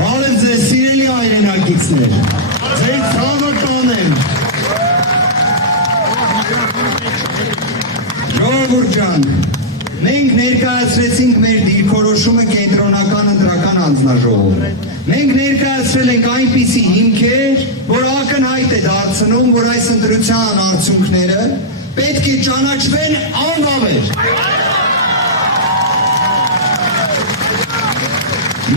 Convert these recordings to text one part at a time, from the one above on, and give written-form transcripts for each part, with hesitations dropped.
Բարև ձեզ սիրելի հայրենակիցներ, ձեր ցավը տանեմ։ Ժողովուրդ ջան, մենք ներկայացրեցինք մեր դիրքորոշումը կենտրոնական ընտրական անձնաժողովում։ Մենք ներկայացրել ենք այնպիսի հիմքեր, որ ակնհայտ է դարձնում, որ այս ընտրության արդյունքները պետք է ճանաչվեն անվավեր։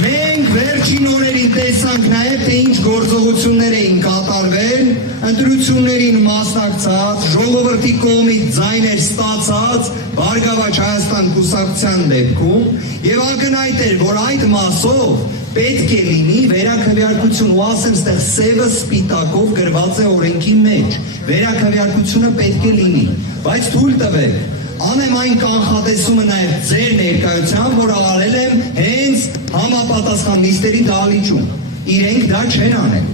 Մենք վերջին օրերին տեսանք նաև, թե ինչ գործողություններ էին կատարվել, ընտրություններին մասնակցած, ժողովրդի կողմից ձայներ ստացած Բարգավաճ Հայաստան կուսակցության դեպքում, եւ ակնհայտ էր, որ այդ մասով պետք է լինի վերաքվեարկություն, ու ասեմ, ստեղ սևը սպիտակով գրված է օրենքի մեջ, վերաքվեարկությունը պետք է լինի, բայց թույլ տվեք, անեմ այն կանխատեսումը նաև ձեր ներկայությամբ, որ արել եմ հենց համապատասխան նիստերի դահլիճում։ Իրենք դա չեն անել։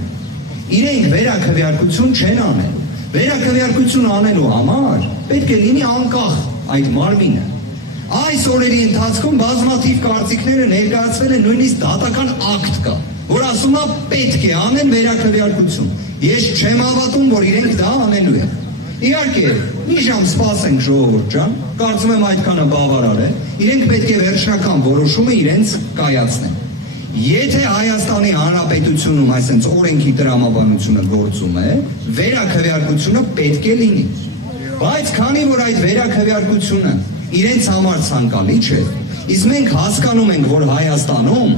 Իրենք վերաքվեարկություն չեն անել։ Վերաքվեարկություն անելու համար պետք է լինի անկախ այդ մարմինը։ Այս օրերի ընթացքում բազմաթիվ կարծիքները ներկայացվել են, նույնիսկ դատական ակտ կա, որ ասում է պետք է անեն վերաքվեարկություն։ Ես չեմ հավատում, որ իրենք դա անելու են։ Իհարկե, մի ժամ սպասենք ժողովուրդ ջան, կարծում եմ այդքանը բավարար է, իրենք պետք է վերջնական որոշումը իրենց կայացնեն։ Եթե Հայաստանի Հանրապետությունում այսպես օրենքի տրամաբանությունը գործում է, վերաքվեարկությունը պետք է լինի։ Բայց քանի որ այդ վերաքվեարկությունը իրենց համար ցանկալի չէ, իսկ մենք հասկանում ենք, որ Հայաստանում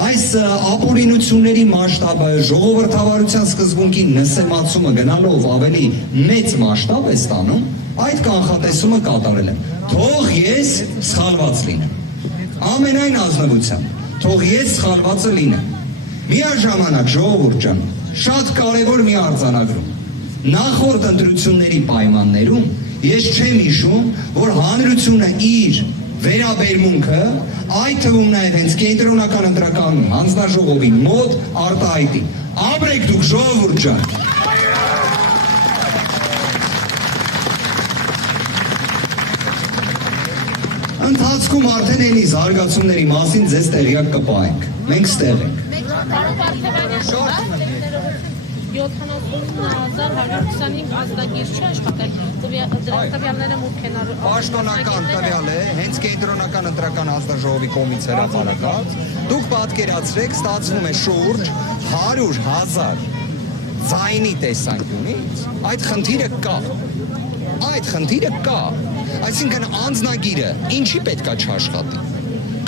այս ապօրինությունների մասշտաբը, ժողովրդավարության սկզբունքի նսեմացումը գնալով ավելի մեծ մասշտաբ է ստանում, այդ կանխատեսումը կատարել եմ։ Թող ես սխալված լինեմ։ Ամենայն ազնվությամբ, թող ես սխալվածը լինեմ։ Միաժամանակ ժողովուրդ ջան, շատ կարևոր մի արձանագրում։ Նախորդ ընտրությունների պայմաններում ես չեմ հիշում, որ հանրությունը իր վերաբերմունքը, այդ թվում նաև հենց կենտրոնական ընտրական հանձնաժողովի մոտ արտահայտի։ Ապրեք դուք ժողովուրդ ջան։ Ընթացքում արդեն էլի զարգացումների մասին ձեզ տեղյակ կպահենք։ Մենք ստեղ ենք։ 70,125 ազդագիր չի աշխատել, դրանք տվյալները մուտք են արել։ Պաշտոնական տվյալ է, հենց կենտրոնական ընտրական հանձնաժողովի կողմից հրապարակած, դուք պատկերացրեք, ստացվում է շուրջ 100,000 ձայնի տեսանկյունից, այդ խնդիրը կա, այսինքն անձնագիրը ինչի պետքա չաշխատի,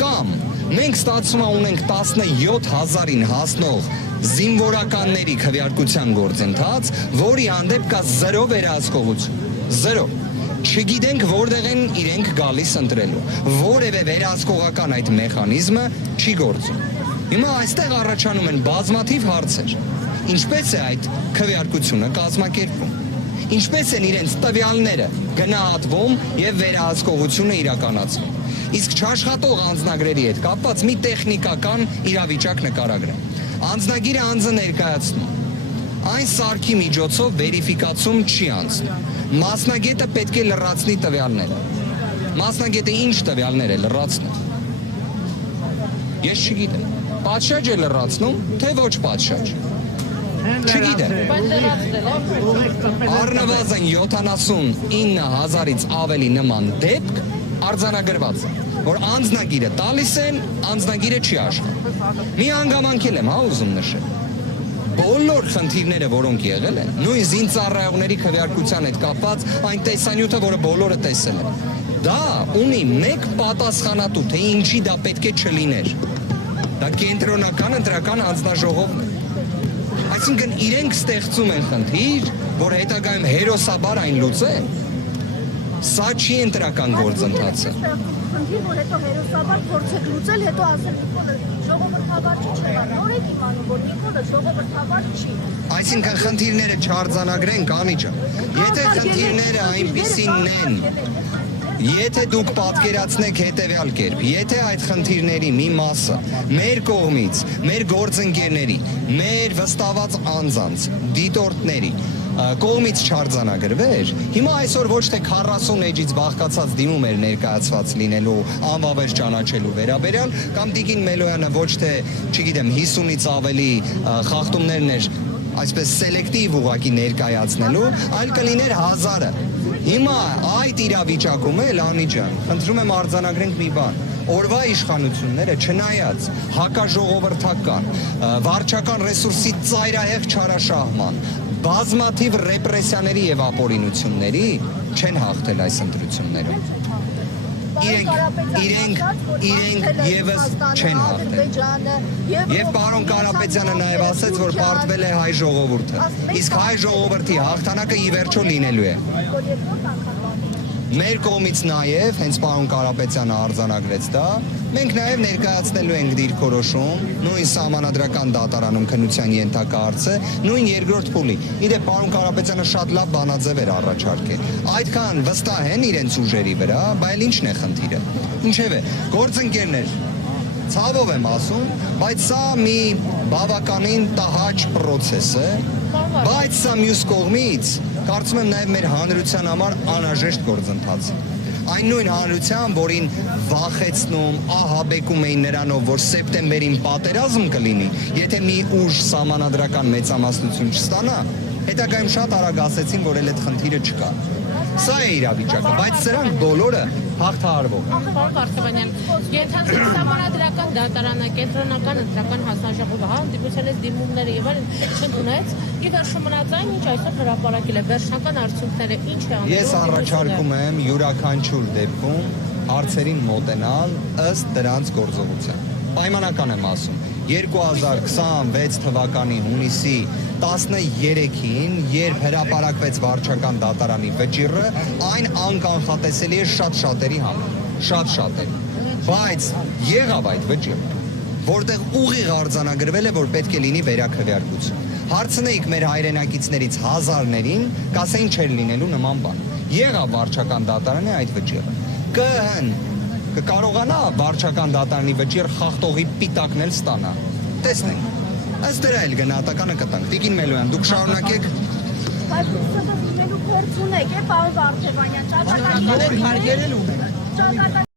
կամ մենք ստացվում ունենք 17,000-ին հասնող զինվորականների քվեարկության գործընթաց, որի հանդեպ կա 0 վերահսկողություն, 0։ Չգիտենք որտեղ են իրենք գալիս ընտրելու, որևէ վերահսկողական այդ մեխանիզմը չի գործում։ Հիմա այստեղ առաջանում են բազմաթիվ հարցեր, ինչպես է այդ քվեարկությունը կազմակերպվում, ինչպես են իրենց տվյալները գնահատվում եւ վերահսկողությունը իրականացվում, իսկ չաշխատող անձնագրերի հետ կապված մի տեխնիկական իրավիճակ նկարագրեմ։ Անձնագիրը անձը ներկայացնում, այն սարքի միջոցով վերիֆիկացում չի անցնում, մասնագետը պետք է լրացնի տվյալները, մասնագետը ինչ տվյալներ է լրացնում, ես չգիտեմ, պատշաճ է լրացնում, թե ոչ պատշաճ, չգիտեմ, առնվազն 79,000-ից ավելի նման դեպք արձանագրված է, որ անձնագիրը տալիս են, անձնագիրը չի աշխատում։ Մի հանգամանքել եմ, ուզում նշել։ Բոլոր խնդիրները, որոնք եղել են, նույն զինծառայողների քվեարկության հետ կապված այն տեսանյութը, որը բոլորը տեսել են, դա ունի մեկ պատասխանատու, թե ինչի դա պետք է չլիներ։ Դա կենտրոնական ընտրական հանձնաժողովն է։ Այսինքն իրենք ստեղծում են խնդիր, որ հետագայում հերոսաբար այն լուծեն։ Սա չի ընտրական գործընթացը։ Խնդիր, որ հետո հերոսաբար փորձեք լուծել, հետո ասել Նիկոլը ժողովրդավար չի, նոր եք իմանում, որ Նիկոլը ժողովրդավար չի։ Այսինքն խնդիրները չարձանագրենք, Անի ջան։ Եթե խնդիրները այնպիսինն են, Եթե դուք պատկերացնեք հետևյալ կերպ, եթե այդ խնդիրների մի մասը մեր կողմից, մեր գործընկերների, մեր վստահված անձանց, դիտորդների կողմից չարձանագրվեր, հիմա այսօր ոչ թե 40 էջից բաղկացած դիմում էր ներկայացված լինելու անվավեր ճանաչելու վերաբերյալ, կամ Տիկին Մելոյանը ոչ թե, չգիտեմ, 50-ից ավելի խախտումներն էր այսպես սելեկտիվ ուղղակի ներկայացնելու, այլ կլիներ 1000-ը։ Հիմա այդ իրավիճակում էլ Անի ջան, խնդրում եմ արձանագրենք մի բան։ Օրվա իշխանությունները չնայած հակաժողովրդական, վարչական ռեսուրսի ծայրահեղ չարաշահման, բազմաթիվ ռեպրեսիաների եւ ապօրինությունների չեն հաղթել այս ընտրություններում։ Իրենք եւս չեն հաղթել։ Եվ պարոն Կարապետյանը նաեւ ասաց, որ պարտվել է հայ ժողովուրդը։ Իսկ հայ ժողովրդի հաղթանակը ի վերջո լինելու է։ Մեր կողմից նաև, հենց պարոն Կարապետյանը արձանագրեց դա, մենք նաև ներկայացնելու ենք դիրքորոշում, նույն սահմանադրական դատարանում քննության ենթակա հարցը, նույն երկրորդ փուլի։ Իդեպ պարոն Կարապետյանը շատ լավ բանաձև էր առաջարկել։ Այդքան վստահ են իրենց ուժերի վրա, բայց ինչն է խնդիրը։ Ինչևէ, գործընկերներ, ցավով եմ ասում, բայց սա մի բավականին տհաճ process է, բայց սա մյուս կողմից կարծում եմ նաև մեր հանրության համար անհրաժեշտ գործընթաց։ Այն նույն հանրության, որին վախեցնում, ահաբեկում էին նրանով, որ սեպտեմբերին պատերազմ կլինի, եթե մի ուժ սահմանադրական մեծամասնություն չստանա, հետագայում շատ արագ ասեցին, որ էլ այդ խնդիրը չկա։ Սա է իրավիճակը, բայց սրանք բոլորը հաղթահարվող են։ Պարոն Վարդանյան, ենթադրյալ սահմանադրական դատարանը, կենտրոնական ընտրական հանձնաժողովը, հանդիպության դիմումները եւ այլն չընդունեց, ի վերջո մնաց այն, ինչ այսօր հրապարակել է, վերջնական արդյունքները ինչ է անում։ Ես առաջարկում եմ յուրաքանչյուր դեպքում հարցերին մոտենալ ըստ դրանց գործողության։ Պայմանական եմ ասում, 2026 թվականի հունիսի 13-ին, երբ հրապարակվեց վարչական դատարանի վճիռը, այն անկանխատեսելի է շատ շատերի համար, շատ շատերի։ Բայց եղավ այդ վճիռը, որտեղ ուղիղ արձանագրվել է, որ պետք է լինի վերաքվեարկություն։ Հարցնեիք մեր հայրենակիցներից հազարներին, կասեին չէր լինելու նման բան։ Եղավ վարչական դատարանի այդ վճիռը։ ԿՀ-ն կկարողանա վարչական դատարանի վճիռ խախտողի պիտակն էլ ստանա։ Տեսնենք։ Ըստ դրա էլ գնահատականը կտանք։ Տիկին Մելոյան, դուք շարունակեք։ Բայց դուք փորձ ունեք, պարոն Վարդանյան, ճակատագրել եք։